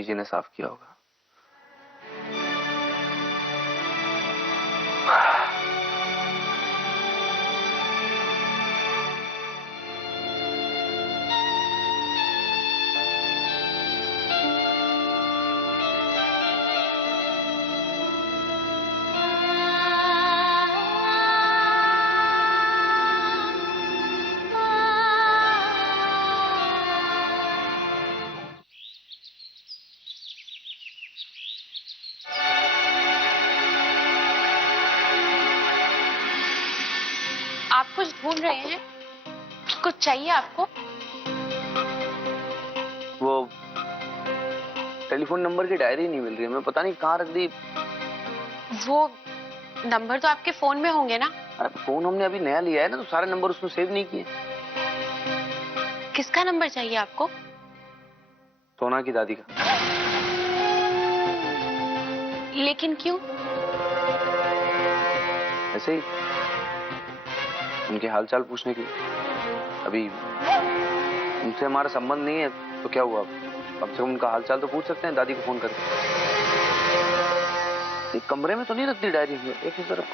समीर जी ने साफ किया होगा। आप कुछ ढूंढ रहे हैं? कुछ चाहिए आपको? वो टेलीफोन नंबर की डायरी नहीं मिल रही है, मैं पता नहीं कहाँ रख दी। वो नंबर तो आपके फोन में होंगे ना? अरे फोन हमने अभी नया लिया है ना, तो सारे नंबर उसमें सेव नहीं किए। किसका नंबर चाहिए आपको? सोना की दादी का। लेकिन क्यों? ऐसे ही, उनके हालचाल पूछने के लिए। अभी उनसे हमारा संबंध नहीं है तो क्या हुआ, अब से उनका हालचाल तो पूछ सकते हैं दादी को फोन करके। एक कमरे में तो नहीं रखती डायरी में, एक ही तरफ।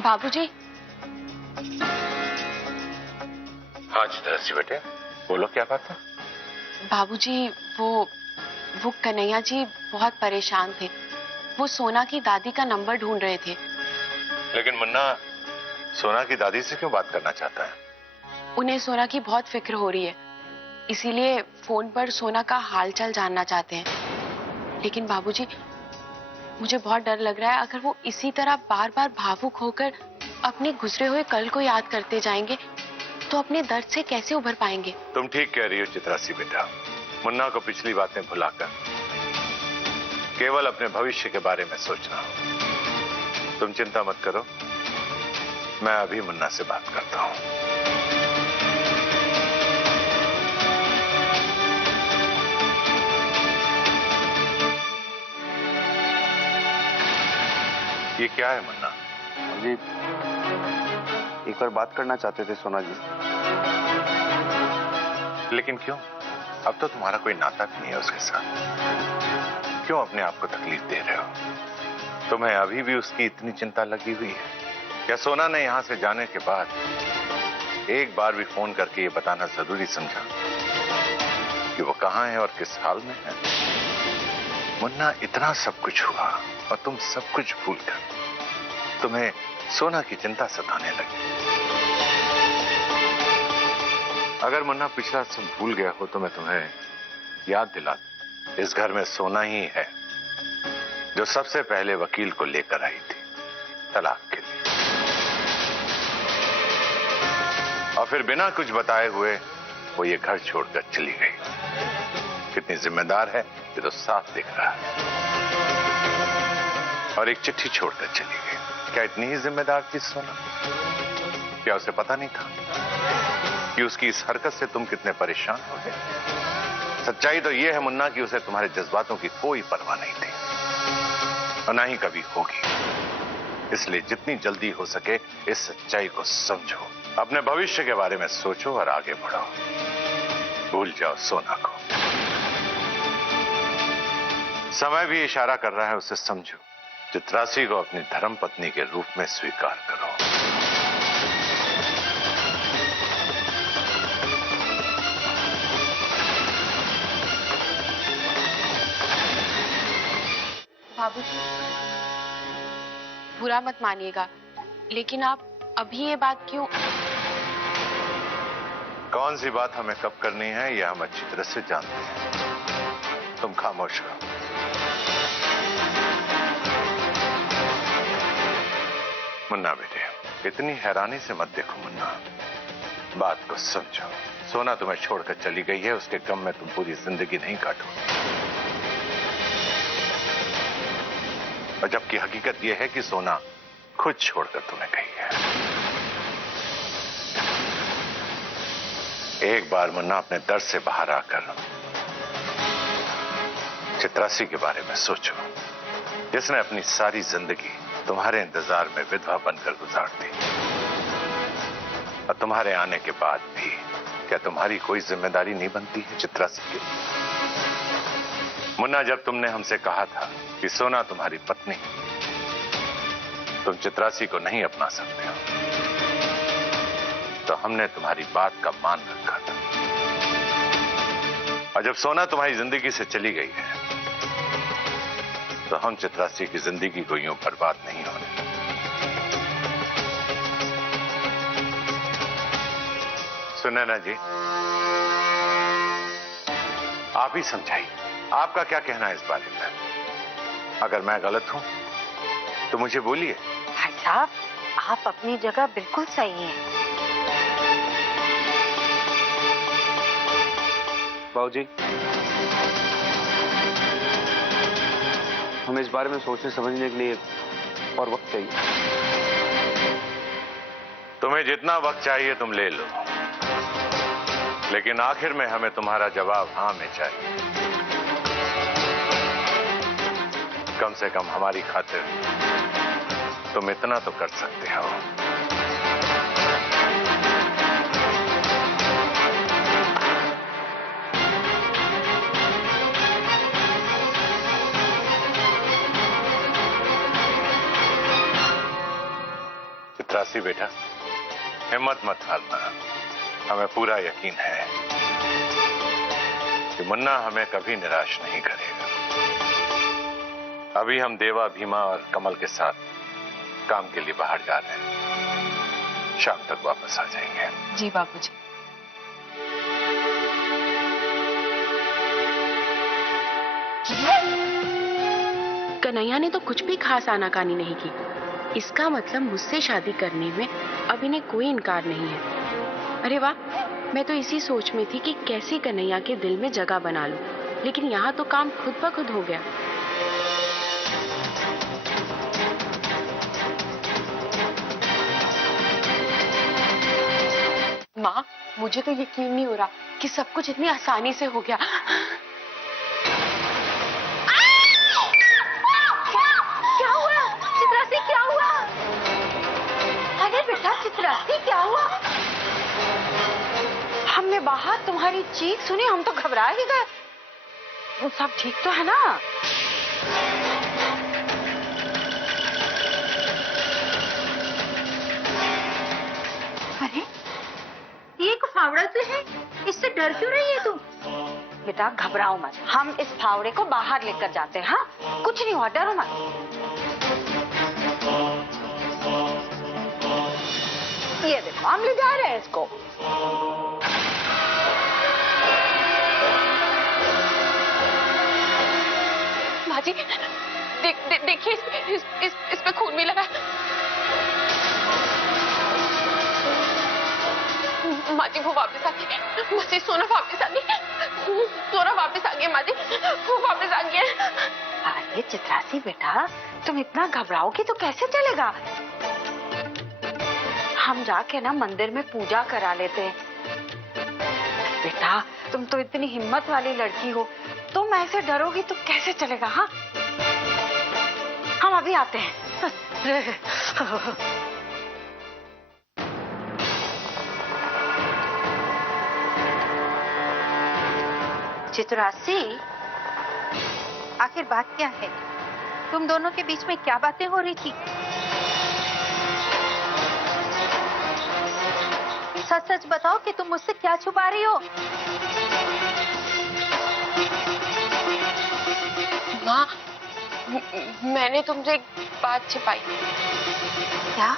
बाबूजी। हाँ चित्रासी बेटे, बोलो क्या बात है? बाबूजी, वो कन्हैया जी बहुत परेशान थे। वो सोना की दादी का नंबर ढूंढ रहे थे। लेकिन मुन्ना सोना की दादी से क्यों बात करना चाहता है? उन्हें सोना की बहुत फिक्र हो रही है, इसीलिए फोन पर सोना का हालचाल जानना चाहते हैं। लेकिन बाबूजी, मुझे बहुत डर लग रहा है, अगर वो इसी तरह बार बार भावुक होकर अपने गुजरे हुए कल को याद करते जाएंगे तो अपने दर्द से कैसे उभर पाएंगे? तुम ठीक कह रही हो चित्रासी बेटा। मुन्ना को पिछली बातें भुलाकर केवल अपने भविष्य के बारे में सोचना हो। तुम चिंता मत करो, मैं अभी मुन्ना से बात करता हूं। ये क्या है मुन्ना? जी, एक बार बात करना चाहते थे सोना जी। लेकिन क्यों? अब तो तुम्हारा कोई नाता भी नहीं है उसके साथ। क्यों अपने आप को तकलीफ दे रहे हो? तुम्हें अभी भी उसकी इतनी चिंता लगी हुई है? क्या सोना ने यहां से जाने के बाद एक बार भी फोन करके ये बताना जरूरी समझा कि वो कहां है और किस हाल में है? मुन्ना, इतना सब कुछ हुआ और तुम सब कुछ भूलकर तुम्हें सोना की चिंता सताने लगी। अगर मुन्ना पिछला सब भूल गया हो तो मैं तुम्हें याद दिला, इस घर में सोना ही है जो सबसे पहले वकील को लेकर आई थी तलाक के लिए, और फिर बिना कुछ बताए हुए वो ये घर छोड़कर चली गई। कितनी जिम्मेदार है ये तो साफ दिख रहा है। और एक चिट्ठी छोड़कर चली गई। क्या इतनी ही जिम्मेदार थी सोना? क्या उसे पता नहीं था कि उसकी इस हरकत से तुम कितने परेशान हो गए? सच्चाई तो यह है मुन्ना कि उसे तुम्हारे जज्बातों की कोई परवाह नहीं थी और ना ही कभी होगी। इसलिए जितनी जल्दी हो सके इस सच्चाई को समझो, अपने भविष्य के बारे में सोचो और आगे बढ़ो। भूल जाओ सोना को। समय भी इशारा कर रहा है, उसे समझो। चित्रासी को अपनी धर्म पत्नी के रूप में स्वीकार करो। बाबूजी, बुरा मत मानिएगा, लेकिन आप अभी ये बात क्यों? कौन सी बात हमें कब करनी है यह हम अच्छी तरह से जानते हैं। तुम खामोश रहो। मुन्ना बेटे, इतनी हैरानी से मत देखो मुन्ना, बात को समझो। सोना तुम्हें छोड़कर चली गई है, उसके गम में तुम पूरी जिंदगी नहीं काटोगे। और जबकि हकीकत यह है कि सोना खुद छोड़कर तुम्हें गई है। एक बार मुन्ना अपने दर्द से बाहर आकर चित्रासी के बारे में सोचो, जिसने अपनी सारी जिंदगी तुम्हारे इंतजार में विधवा बनकर गुजार दी। और तुम्हारे आने के बाद भी क्या तुम्हारी कोई जिम्मेदारी नहीं बनती है चित्रासी की? मुन्ना, जब तुमने हमसे कहा था कि सोना तुम्हारी पत्नी, तुम चित्रासी को नहीं अपना सकते हो, तो हमने तुम्हारी बात का मान रखा था। और जब सोना तुम्हारी जिंदगी से चली गई है, तो हम चित्रासी की जिंदगी को यूं बर्बाद नहीं होने देंगे। सुनैना जी, आप ही समझाइए, आपका क्या कहना है इस बारे में? अगर मैं गलत हूं तो मुझे बोलिए। भाई साहब, आप अपनी जगह बिल्कुल सही हैं। बाबूजी, हमें इस बारे में सोचने समझने के लिए और वक्त चाहिए। तुम्हें जितना वक्त चाहिए तुम ले लो, लेकिन आखिर में हमें तुम्हारा जवाब हाँ में चाहिए। कम से कम हमारी खातिर तुम इतना तो कर सकते हो। चित्रासी बेटा, हिम्मत मत हारना। हमें पूरा यकीन है कि मुन्ना हमें कभी निराश नहीं करेगा। अभी हम देवा, भीमा और कमल के साथ काम के लिए बाहर जा रहे हैं। शाम तक वापस आ जाएंगे। जी बाबूजी। कन्हैया ने तो कुछ भी खास आनाकानी नहीं की। इसका मतलब मुझसे शादी करने में अब इन्हें कोई इनकार नहीं है। अरे वाह, मैं तो इसी सोच में थी कि कैसे कन्हैया के दिल में जगह बना लूं, लेकिन यहाँ तो काम खुद ब खुद हो गया। माँ, मुझे तो यकीन नहीं हो रहा कि सब कुछ इतनी आसानी से हो गया। क्या हुआ चित्रासी, क्या हुआ? अरे बेटा चित्रासी, क्या हुआ? हमने बाहर तुम्हारी चीख सुनी, हम तो घबरा ही गए। सब ठीक तो है ना? अरे ये एक फावड़ा तो है, इससे डर क्यों रही है तुम? बेटा घबराओ मत, हम इस फावड़े को बाहर लेकर जाते हैं। हाँ, कुछ नहीं हुआ, डरो मत। ये देखो, हम ले जा रहे हैं इसको। माँ जी, देखिए इस पे खून भी लगा। माँ जी वो वापस आ गई। माँ जी सोना वापस आ गई। सोना वापस आ गया माँ जी, वो वापस आ गया। अरे चित्रासी बेटा, तुम इतना घबराओगी तो कैसे चलेगा? हम जाके ना मंदिर में पूजा करा लेते हैं। बेटा तुम तो इतनी हिम्मत वाली लड़की हो, तुम ऐसे डरोगी तो कैसे चलेगा? हाँ, हम अभी आते हैं। चित्रासी, आखिर बात क्या है? तुम दोनों के बीच में क्या बातें हो रही थी? सच सच बताओ कि तुम मुझसे क्या छुपा रही हो? माँ, मैंने तुमसे एक बात छिपाई। क्या?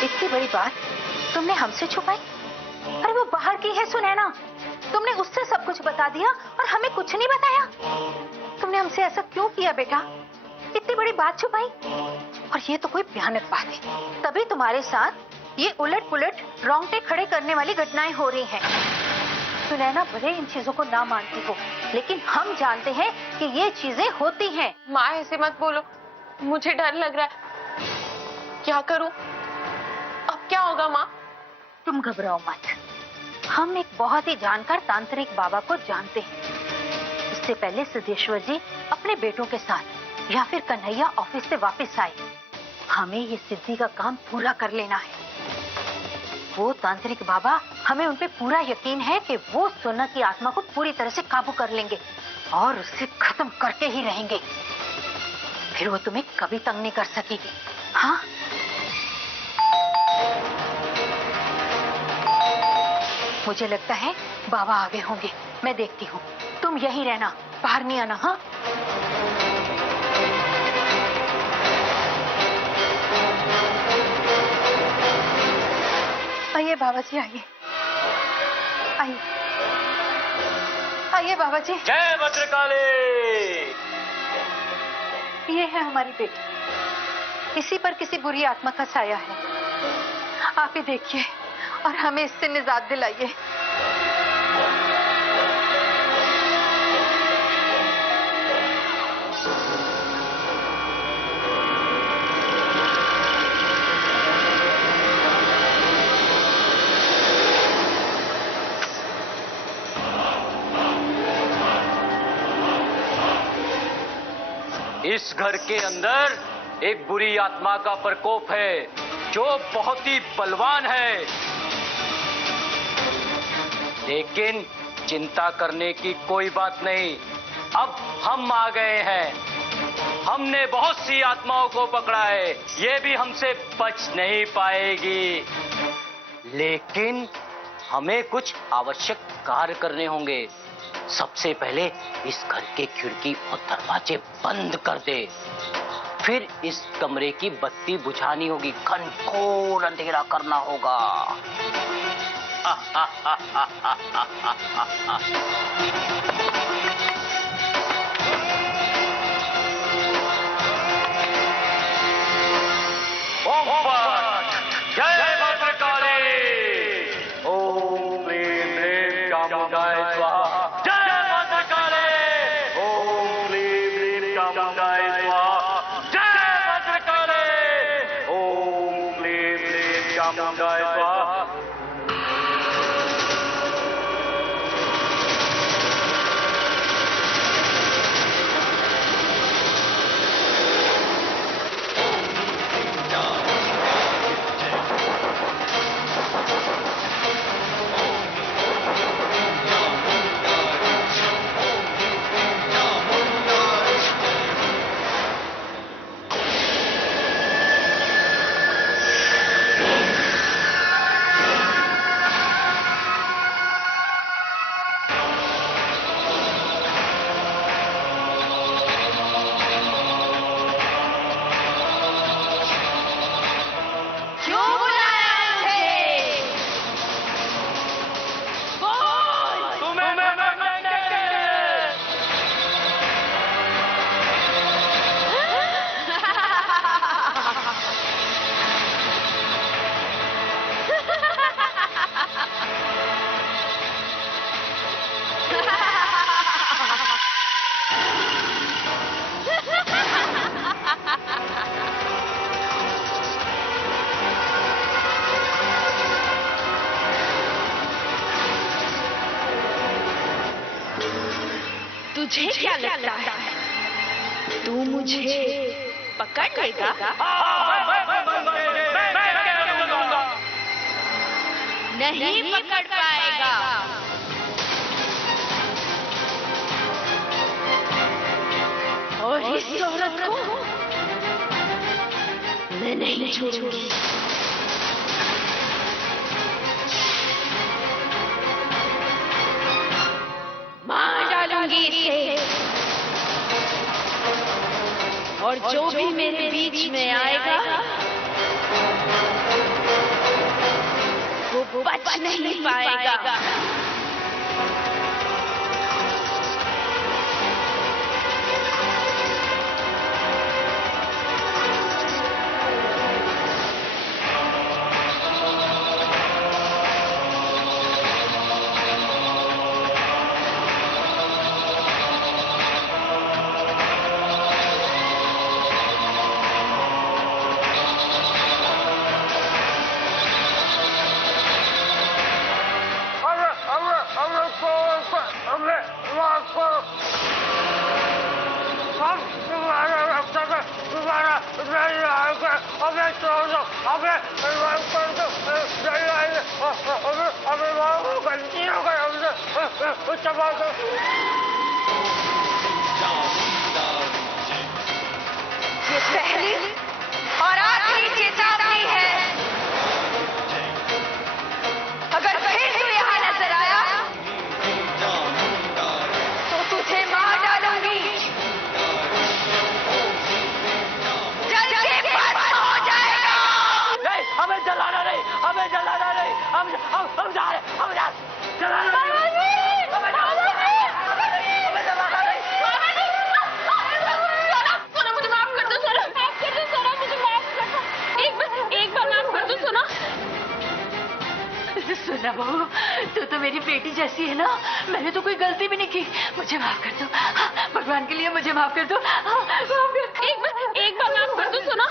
इतनी बड़ी बात तुमने हमसे छुपाई? अरे वो बाहर की है सुनैना, तुमने उससे सब कुछ बता दिया और हमें कुछ नहीं बताया। तुमने हमसे ऐसा क्यों किया बेटा? इतनी बड़ी बात छुपाई? और ये तो कोई भयानक बात है, तभी तुम्हारे साथ ये उलट पुलट रोंगटे खड़े करने वाली घटनाएं हो रही हैं। सुनैना भले इन चीजों को ना मानती हो, लेकिन हम जानते हैं कि ये चीजें होती हैं। माँ ऐसे मत बोलो, मुझे डर लग रहा है। क्या करूं? अब क्या होगा माँ? तुम घबराओ मत। हम एक बहुत ही जानकार तांत्रिक बाबा को जानते हैं। इससे पहले सिद्धेश्वर जी अपने बेटों के साथ या फिर कन्हैया ऑफिस से वापस आए। हमें ये सिद्धि का काम पूरा कर लेना है। वो तांत्रिक बाबा, हमें उन पे पूरा यकीन है कि वो सोना की आत्मा को पूरी तरह से काबू कर लेंगे और उसे खत्म करके ही रहेंगे। फिर वो तुम्हें कभी तंग नहीं कर सकेगी। हाँ, मुझे लगता है बाबा आगे होंगे। मैं देखती हूँ, तुम यहीं रहना, बाहर नहीं आना। हाँ, आइए बाबा जी, आइए आइए आइए बाबा जी। जय भद्रकाली। ये है हमारी बेटी। इसी पर किसी बुरी आत्मा का साया है। आप ही देखिए और हमें इससे निजात दिलाइए। इस घर के अंदर एक बुरी आत्मा का प्रकोप है जो बहुत ही बलवान है, लेकिन चिंता करने की कोई बात नहीं। अब हम आ गए हैं। हमने बहुत सी आत्माओं को पकड़ा है, ये भी हमसे बच नहीं पाएगी। लेकिन हमें कुछ आवश्यक कार्य करने होंगे। सबसे पहले इस घर के खिड़की और दरवाजे बंद कर दे। फिर इस कमरे की बत्ती बुझानी होगी, घनघोर अंधेरा करना होगा। ओम जय भद्रकाली। ओम क्लीं क्लीं चामुंडाय स्वाहा। जय भद्रकाली। ओम क्लीं क्लीं चामुंडाय स्वाहा। जय भद्रकाली। ओम क्लीं क्लीं चामुंडाय स्वाहा। तुझे क्या लगता है तू मुझे पकड़ लेगा? नहीं पकड़ पाएगा। और इस औरत को मैं नहीं छोड़ूंगी। मार डालूंगी इसे। और जो भी मेरे बीच में आएगा वो बच नहीं पाएगा। ये पहली और आखिरी चेतावनी है। अगर फिर तू यहाँ नजर आया तो तुझे मार डालूंगी। जल के भस्म हो जाएगा। नहीं, हमें जलाना नहीं, हमें जलाना नहीं, हम जा रहे, हम जा जलाना नहीं, हमें जलाना नहीं, हमें जलाना नहीं। सोना मुझे माफ कर दो, सोना माफ कर दो, सोना मुझे माफ कर दो, एक बार माफ कर दो सोना। सुना बहू, तू तो मेरी बेटी जैसी है ना, मैंने तो कोई गलती भी नहीं की, मुझे माफ कर दो। भगवान के लिए मुझे माफ कर दो। एक बार माफ कर दो सोना।